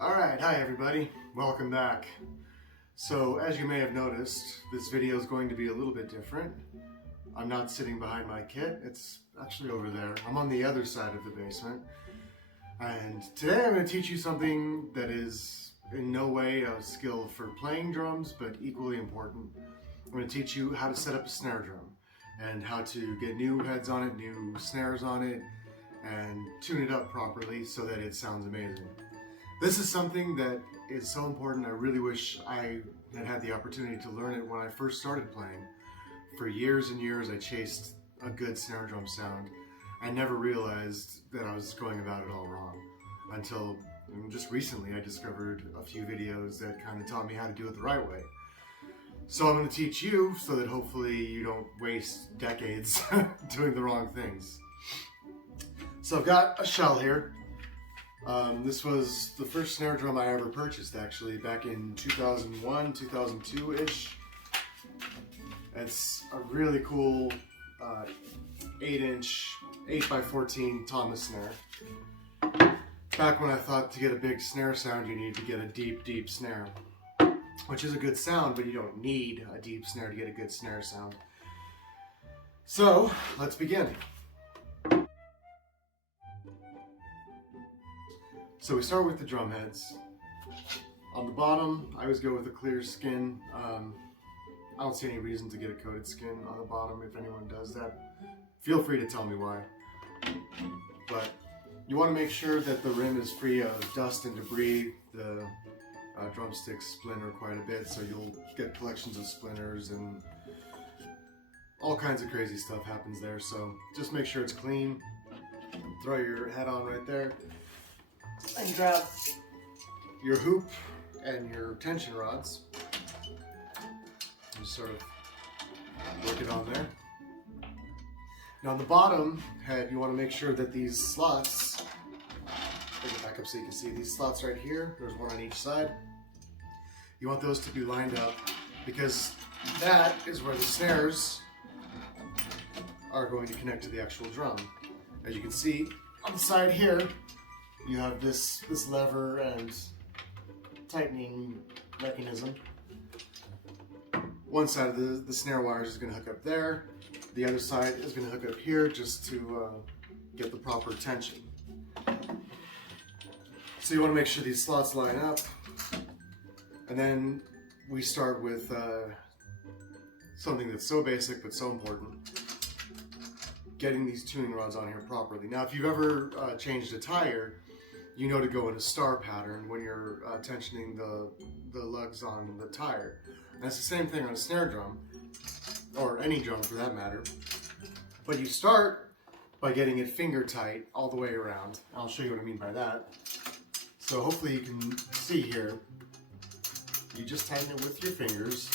Alright, hi everybody, welcome back. So as you may have noticed, this video is going to be a little bit different. I'm not sitting behind my kit, it's actually over there. I'm on the other side of the basement. And today I'm going to teach you something that is in no way a skill for playing drums, but equally important. I'm going to teach you how to set up a snare drum and how to get new heads on it, new snares on it, and tune it up properly so that it sounds amazing. This is something that is so important. I really wish I had the opportunity to learn it when I first started playing. For years and years I chased a good snare drum sound. I never realized that I was going about it all wrong until just recently I discovered a few videos that kind of taught me how to do it the right way. So I'm going to teach you so that hopefully you don't waste decades doing the wrong things. So I've got a shell here. This was the first snare drum I ever purchased, actually, back in 2001, 2002-ish. It's a really cool 8-inch, 8x14 Thomas snare. Back when I thought to get a big snare sound, you need to get a deep, deep snare. Which is a good sound, but you don't need a deep snare to get a good snare sound. So, let's begin. So we start with the drum heads. On the bottom, I always go with a clear skin. I don't see any reason to get a coated skin on the bottom. If anyone does that, feel free to tell me why. But you want to make sure that the rim is free of dust and debris. The drumsticks splinter quite a bit, so you'll get collections of splinters and all kinds of crazy stuff happens there. So just make sure it's clean. Throw your head on right there. And grab your hoop and your tension rods. Just sort of work it on there. Now on the bottom head, you want to make sure that these slots, bring it back up so you can see these slots right here, there's one on each side. You want those to be lined up because that is where the snares are going to connect to the actual drum. As you can see on the side here, you have this lever and tightening mechanism. One side of the snare wires is going to hook up there. The other side is going to hook up here just to get the proper tension. So you want to make sure these slots line up. And then we start with something that's so basic but so important. Getting these tuning rods on here properly. Now if you've ever changed a tire, you know to go in a star pattern when you're tensioning the lugs on the tire. And that's the same thing on a snare drum, or any drum for that matter. But you start by getting it finger tight all the way around. I'll show you what I mean by that. So hopefully you can see here. You just tighten it with your fingers.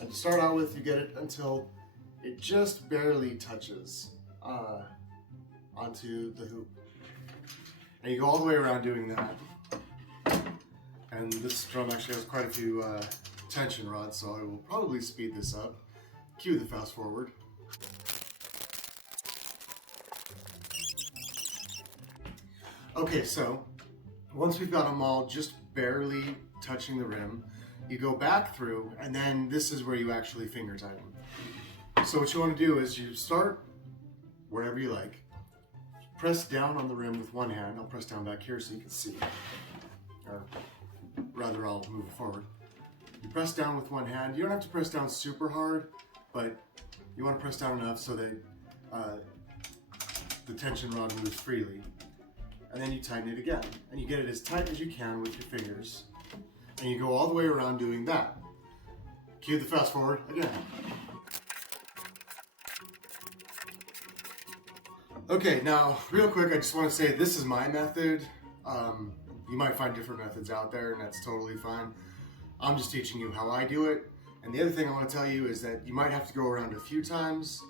And to start out with, you get it until it just barely touches onto the hoop. And you go all the way around doing that. And this drum actually has quite a few tension rods, so I will probably speed this up. Cue the fast forward. Okay, so once we've got them all just barely touching the rim, you go back through, and then this is where you actually finger tighten. So what you want to do is you start wherever you like. Press down on the rim with one hand. I'll press down back here so you can see. Or rather, I'll move it forward. You press down with one hand. You don't have to press down super hard, but you want to press down enough so that the tension rod moves freely. And then you tighten it again. And you get it as tight as you can with your fingers. And you go all the way around doing that. Cue the fast forward again. Okay, now real quick, I just want to say this is my method. You might find different methods out there, and that's totally fine. I'm just teaching you how I do it. And the other thing I want to tell you is that you might have to go around a few times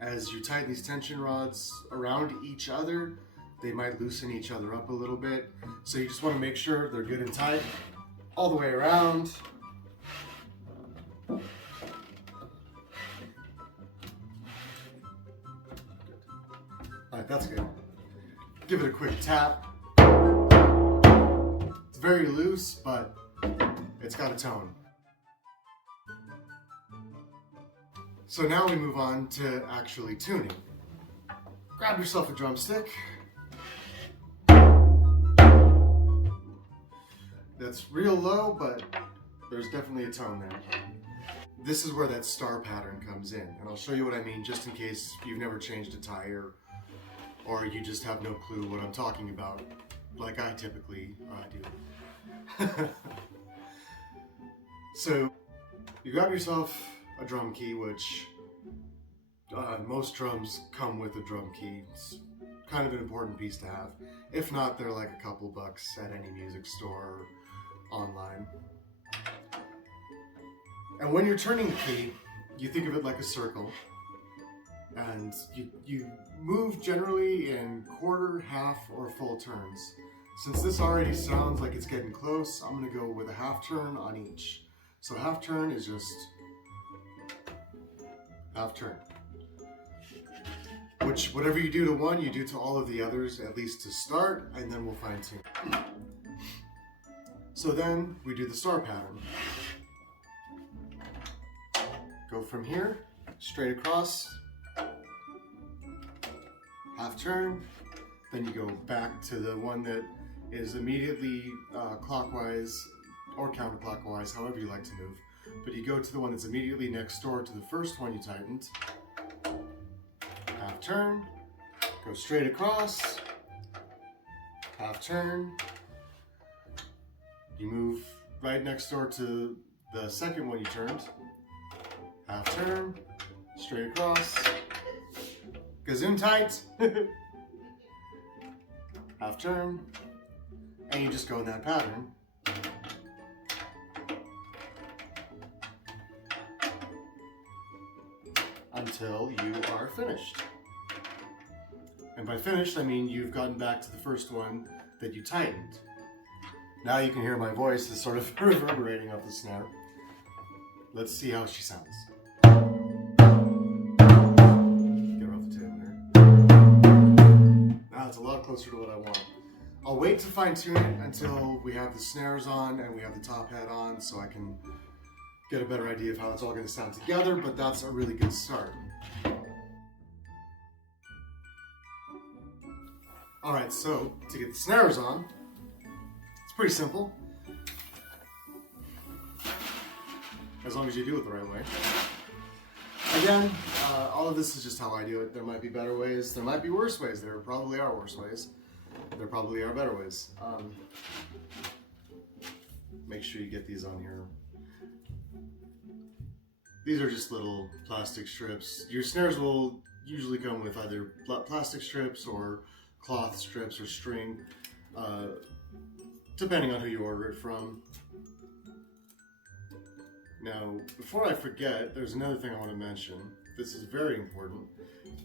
as you tighten these tension rods around each other. They might loosen each other up a little bit. So you just want to make sure they're good and tight all the way around. Alright, that's good. Give it a quick tap. very loose, but it's got a tone. So now we move on to actually tuning. Grab yourself a drumstick. That's real low, but there's definitely a tone there. This is where that star pattern comes in, and I'll show you what I mean just in case you've never changed a tire or you just have no clue what I'm talking about, like I typically do. So you grab yourself a drum key, which most drums come with a drum key. It's kind of an important piece to have. If not, they're like a couple bucks at any music store or online. And when you're turning the key, you think of it like a circle, and you move generally in quarter, half, or full turns. Since this already sounds like it's getting close, I'm going to go with a half turn on each. So half turn is just half turn. Which, whatever you do to one, you do to all of the others, at least to start, and then we'll fine tune. So then we do the star pattern. Go from here, straight across, half turn, then you go back to the one that is immediately clockwise or counterclockwise, however you like to move. But you go to the one that's immediately next door to the first one you tightened, half turn, go straight across, half turn, you move right next door to the second one you turned, half turn, straight across, Gesundheit, half turn, and you just go in that pattern. Until you are finished. And by finished, I mean you've gotten back to the first one that you tightened. Now you can hear my voice is sort of reverberating off the snare. Let's see how she sounds. Get her off the table here. Now it's a lot closer to what I want. I'll wait to fine tune it until we have the snares on and we have the top hat on, so I can get a better idea of how it's all going to sound together, but that's a really good start. Alright, so to get the snares on, it's pretty simple. As long as you do it the right way. Again, all of this is just how I do it. There might be better ways, there might be worse ways. There probably are worse ways. There probably are better ways. Make sure you get these on here. These are just little plastic strips. Your snares will usually come with either plastic strips or cloth strips or string, depending on who you order it from. Now, before I forget, there's another thing I want to mention. This is very important.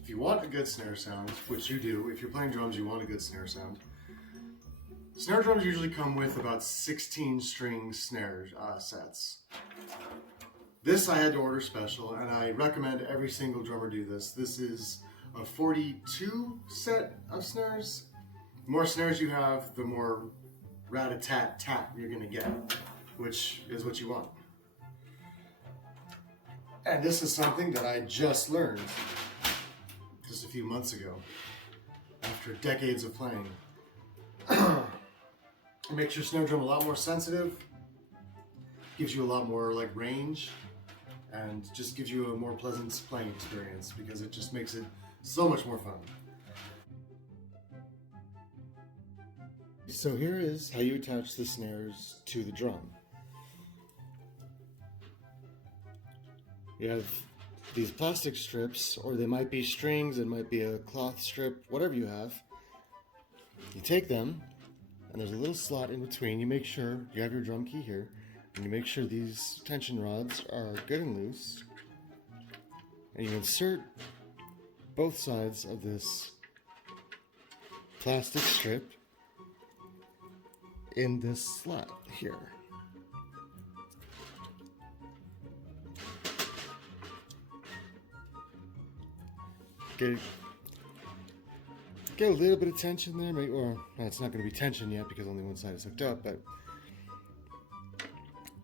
If you want a good snare sound, which you do, if you're playing drums, you want a good snare sound. Snare drums usually come with about 16 string snare sets. This I had to order special, and I recommend every single drummer do this. This is a 42 set of snares. The more snares you have, the more rat-a-tat-tat you're gonna get, which is what you want. And this is something that I just learned just a few months ago, after decades of playing. It makes your snare drum a lot more sensitive, gives you a lot more like range, and just gives you a more pleasant playing experience because it just makes it so much more fun. So here is how you attach the snares to the drum. You have these plastic strips, or they might be strings, it might be a cloth strip, whatever you have. You take them, and there's a little slot in between. You make sure you have your drum key here, and you make sure these tension rods are good and loose. And you insert both sides of this plastic strip in this slot here. Get a little bit of tension there, maybe, or no, it's not going to be tension yet because only one side is hooked up, but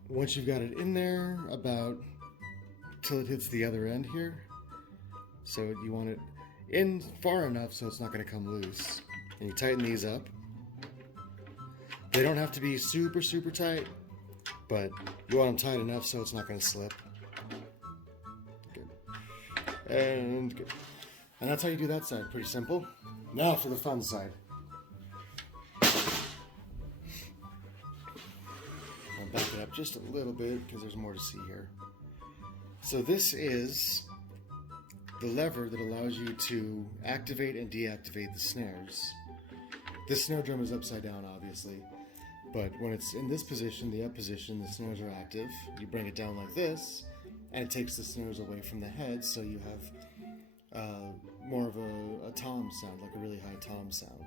once you've got it in there, about till it hits the other end here. So you want it in far enough so it's not going to come loose. And you tighten these up. They don't have to be super, super tight, but you want them tight enough so it's not going to slip. Good. And good. And that's how you do that side. Pretty simple. Now for the fun side. I'll back it up just a little bit because there's more to see here. So this is the lever that allows you to activate and deactivate the snares. This snare drum is upside down, obviously, but when it's in this position, the up position, the snares are active. You bring it down like this, and it takes the snares away from the head, so you have more of a tom sound, like a really high tom sound.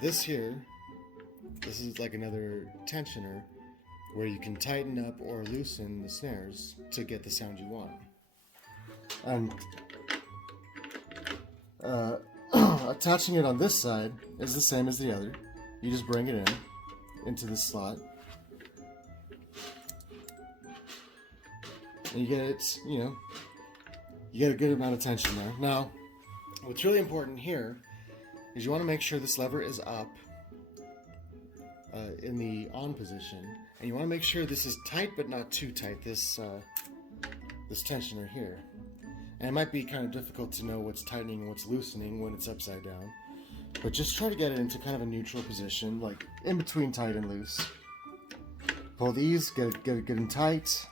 This here, this is like another tensioner where you can tighten up or loosen the snares to get the sound you want. And attaching it on this side is the same as the other. You just bring it into this slot, and you get it, you get a good amount of tension there. Now, what's really important here is you want to make sure this lever is up in the on position, and you want to make sure this is tight but not too tight, this tensioner here. And it might be kind of difficult to know what's tightening and what's loosening when it's upside down, but just try to get it into kind of a neutral position, like in between tight and loose. Pull these, get them tight.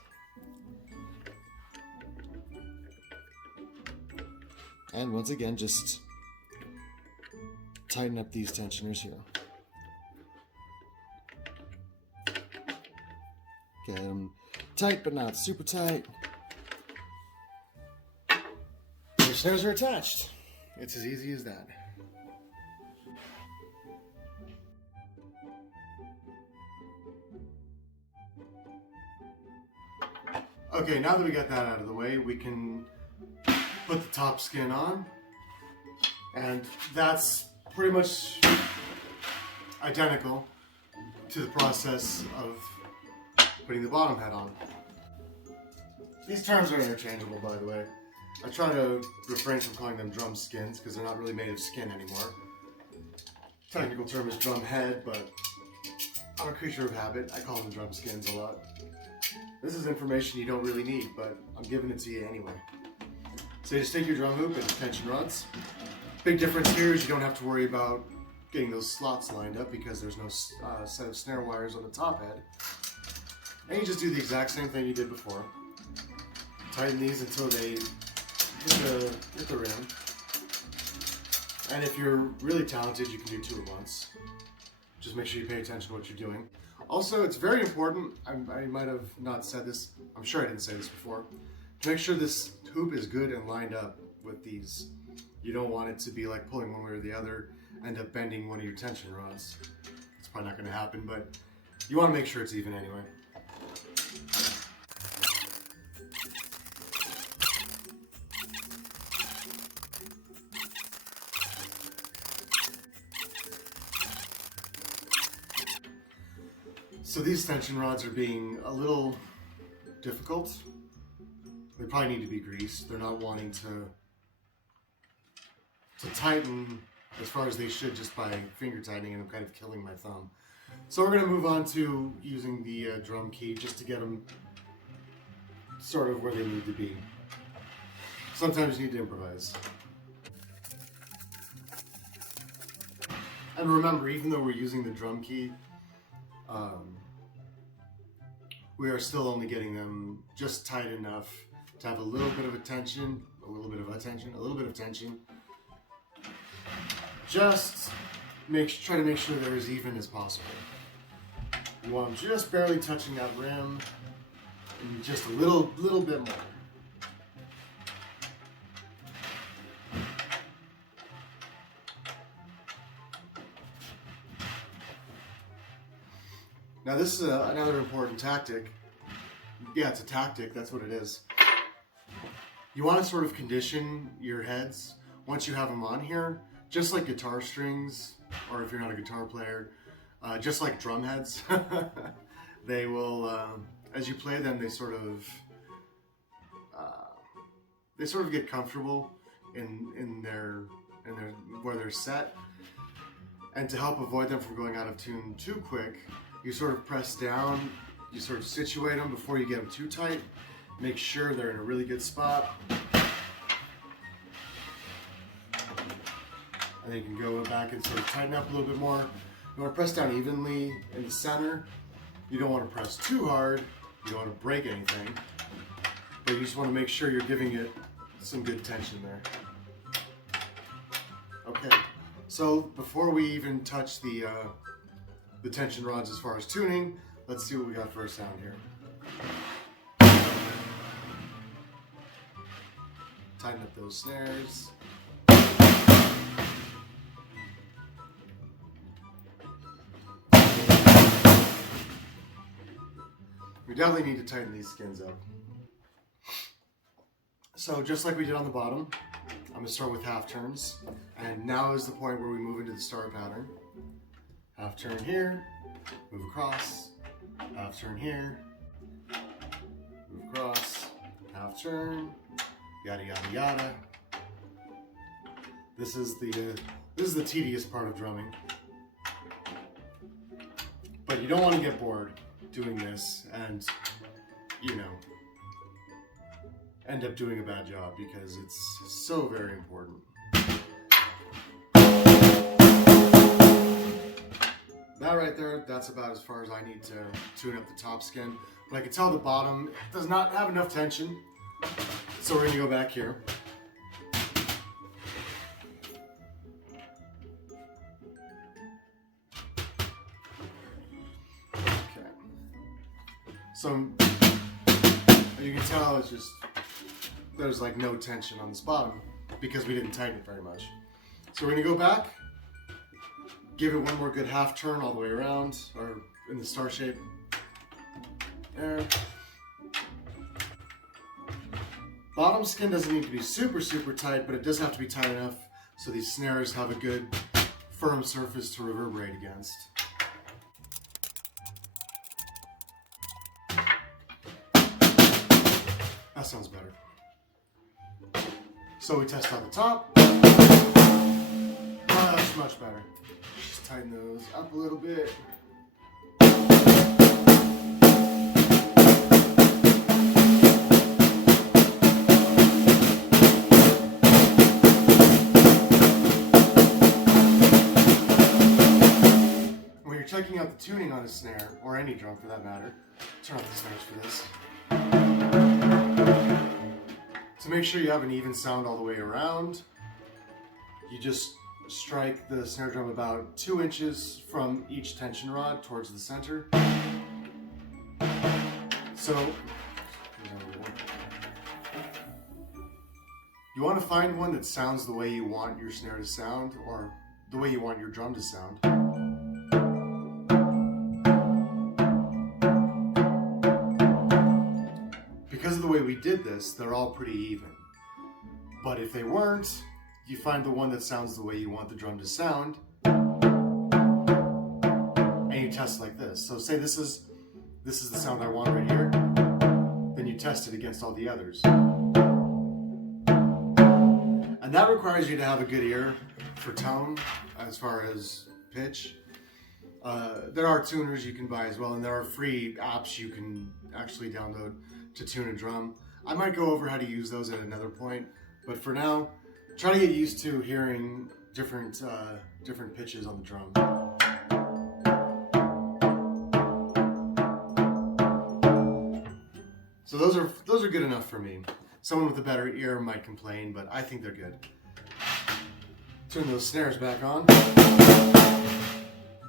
And once again, just tighten up these tensioners here. Get them tight, but not super tight. Your snares are attached. It's as easy as that. Okay, now that we got that out of the way, we can put the top skin on, and that's pretty much identical to the process of putting the bottom head on. These terms are interchangeable, by the way. I try to refrain from calling them drum skins because they're not really made of skin anymore. Technical term is drum head, but I'm a creature of habit. I call them drum skins a lot. This is information you don't really need, but I'm giving it to you anyway. So you just take your drum hoop and tension rods. Big difference here is you don't have to worry about getting those slots lined up because there's no set of snare wires on the top head. And you just do the exact same thing you did before. Tighten these until they hit the rim. And if you're really talented, you can do two at once. Just make sure you pay attention to what you're doing. Also, it's very important, I might have not said this, I'm sure I didn't say this before, to make sure this hoop is good and lined up with these. You don't want it to be like pulling one way or the other, end up bending one of your tension rods. It's probably not going to happen, but you want to make sure it's even anyway. So these tension rods are being a little difficult. They probably need to be greased. They're not wanting to tighten as far as they should just by finger tightening, and I'm kind of killing my thumb. So we're going to move on to using the drum key just to get them sort of where they need to be. Sometimes you need to improvise. And remember, even though we're using the drum key, we are still only getting them just tight enough to have a little bit of a tension, a little bit of a tension, a little bit of tension. Just try to make sure they're as even as possible. You want them just barely touching that rim, and just a little bit more. Now this is another important tactic. Yeah, it's a tactic, that's what it is. You want to sort of condition your heads once you have them on here, just like guitar strings, or if you're not a guitar player, just like drum heads. They will as you play them, they sort of get comfortable in their where they're set. And to help avoid them from going out of tune too quick, you sort of press down, you sort of situate them before you get them too tight. Make sure they're in a really good spot. And then you can go back and sort of tighten up a little bit more. You want to press down evenly in the center. You don't want to press too hard. You don't want to break anything. But you just want to make sure you're giving it some good tension there. Okay, so before we even touch the tension rods as far as tuning, let's see what we got for a sound here. Tighten up those snares. We definitely need to tighten these skins up. So just like we did on the bottom, I'm going to start with half turns. And now is the point where we move into the star pattern. Half turn here, move across, half turn here, move across, half turn, yada yada yada. This is the tedious part of drumming. But you don't want to get bored doing this and, you know, end up doing a bad job because it's so very important. That right there, that's about as far as I need to tune up the top skin. But I can tell the bottom does not have enough tension. So we're gonna go back here. Okay. So you can tell it's just, there's like no tension on this bottom because we didn't tighten it very much. So we're gonna go back, give it one more good half turn all the way around, or in the star shape. There. Bottom skin doesn't need to be super, super tight, but it does have to be tight enough so these snares have a good, firm surface to reverberate against. That sounds better. So we test out the top. Much better. Just tighten those up a little bit. When you're checking out the tuning on a snare, or any drum for that matter, turn off the snares for this. To make sure you have an even sound all the way around, you just strike the snare drum about 2 inches from each tension rod towards the center. So, you want to find one that sounds the way you want your snare to sound, or the way you want your drum to sound. Because of the way we did this, they're all pretty even. But if they weren't, you find the one that sounds the way you want the drum to sound, and you test like this. So say this is the sound I want right here, then you test it against all the others. And that requires you to have a good ear for tone as far as pitch. There are tuners you can buy as well, and there are free apps you can actually download to tune a drum. I might go over how to use those at another point, but for now, try to get used to hearing different pitches on the drum. So those are good enough for me. Someone with a better ear might complain, but I think they're good. Turn those snares back on.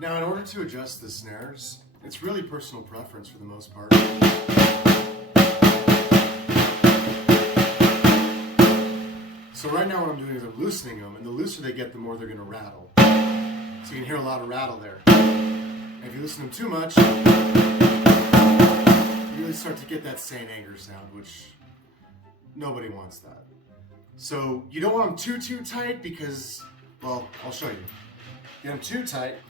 Now, in order to adjust the snares, it's really personal preference for the most part. So right now what I'm doing is I'm loosening them, and the looser they get, the more they're going to rattle. So you can hear a lot of rattle there. And if you loosen them too much, you really start to get that St. Anger sound, which nobody wants that. So you don't want them too tight because, well, I'll show you. Get them too tight,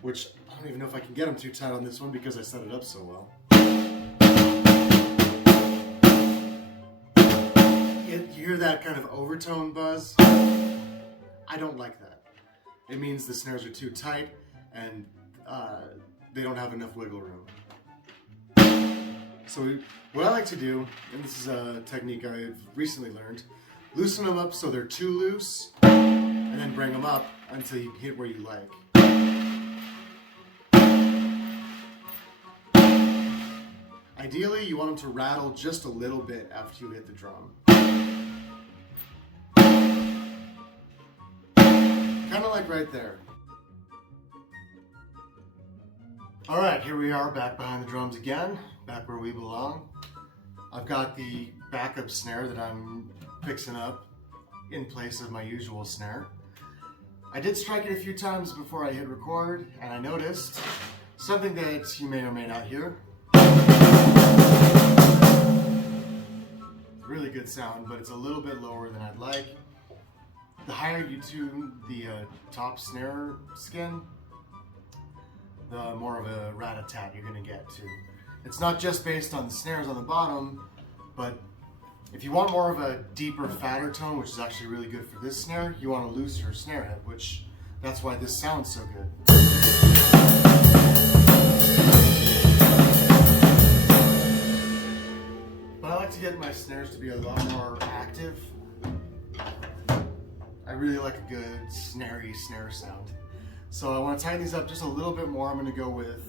which I don't even know if I can get them too tight on this one because I set it up so well. You hear that kind of overtone buzz? I don't like that. It means the snares are too tight and they don't have enough wiggle room. So what I like to do, and this is a technique I've recently learned, loosen them up so they're too loose, and then bring them up until you hit where you like. Ideally, you want them to rattle just a little bit after you hit the drum. Kind of like right there. Alright, here we are back behind the drums again, back where we belong. I've got the backup snare that I'm fixing up in place of my usual snare. I did strike it a few times before I hit record, and I noticed something that you may or may not hear. Really good sound, but it's a little bit lower than I'd like. The higher you tune the top snare skin, the more of a rat-a-tat you're going to get too. It's not just based on the snares on the bottom, but if you want more of a deeper, fatter tone, which is actually really good for this snare, you want a looser snare head, which that's why this sounds so good. But I like to get my snares to be a lot more active. I really like a good snarey snare sound. So I want to tighten these up just a little bit more. I'm going to go with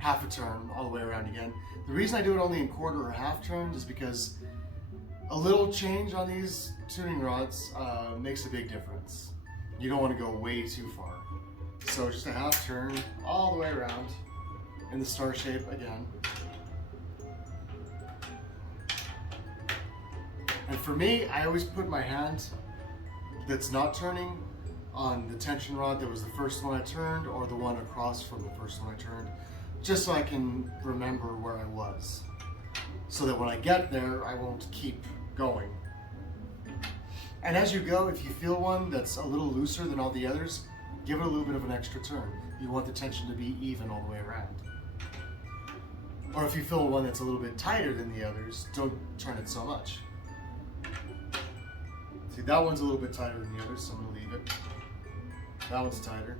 half a turn all the way around again. The reason I do it only in quarter or half turns is because a little change on these tuning rods makes a big difference. You don't want to go way too far. So just a half turn all the way around in the star shape again. And for me, I always put my hand that's not turning on the tension rod that was the first one I turned, or the one across from the first one I turned, just so I can remember where I was. So that when I get there, I won't keep going. And as you go, if you feel one that's a little looser than all the others, give it a little bit of an extra turn. You want the tension to be even all the way around. Or if you feel one that's a little bit tighter than the others, don't turn it so much. See, that one's a little bit tighter than the others, so I'm going to leave it. That one's tighter.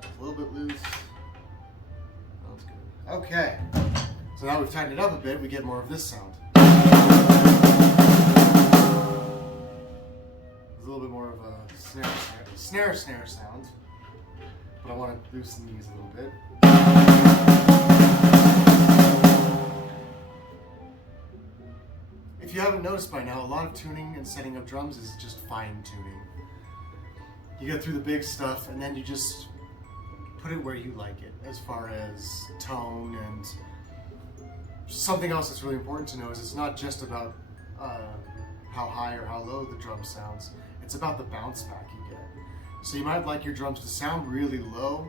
That's a little bit loose. That one's good. Okay, so now we've tightened it up a bit, we get more of this sound. There's a little bit more of a snare sound, but I want to loosen these a little bit. If you haven't noticed by now, a lot of tuning and setting up drums is just fine tuning. You get through the big stuff and then you just put it where you like it, as far as tone. And something else that's really important to know is it's not just about how high or how low the drum sounds, it's about the bounce back you get. So you might like your drums to sound really low,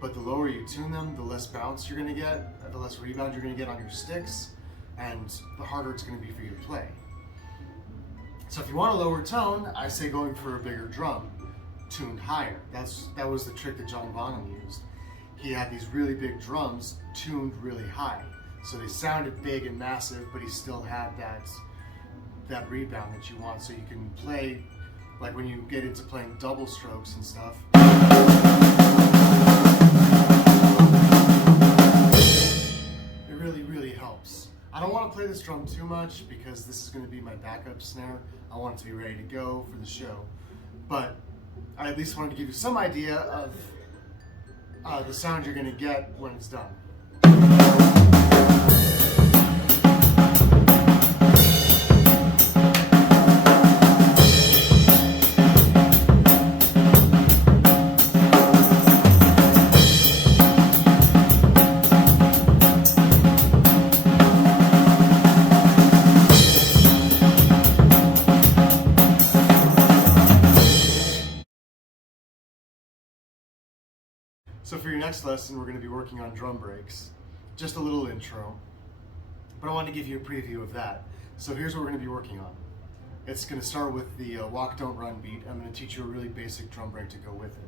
but the lower you tune them, the less bounce you're going to get, the less rebound you're going to get on your sticks, and the harder it's going to be for you to play. So if you want a lower tone, I say going for a bigger drum, tuned higher. That was the trick that John Bonham used. He had these really big drums tuned really high. So they sounded big and massive, but he still had that rebound that you want, so you can play, like when you get into playing double strokes and stuff. It really, really helps. I don't want to play this drum too much because this is going to be my backup snare. I want it to be ready to go for the show. But I at least wanted to give you some idea of the sound you're going to get when it's done. So for your next lesson, we're going to be working on drum breaks. Just a little intro, but I wanted to give you a preview of that. So here's what we're going to be working on. It's going to start with the walk, don't run beat. I'm going to teach you a really basic drum break to go with it.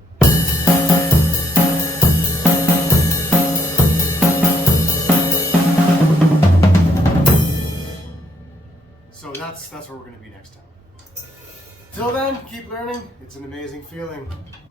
that's where we're going to be next time. Till then, keep learning. It's an amazing feeling.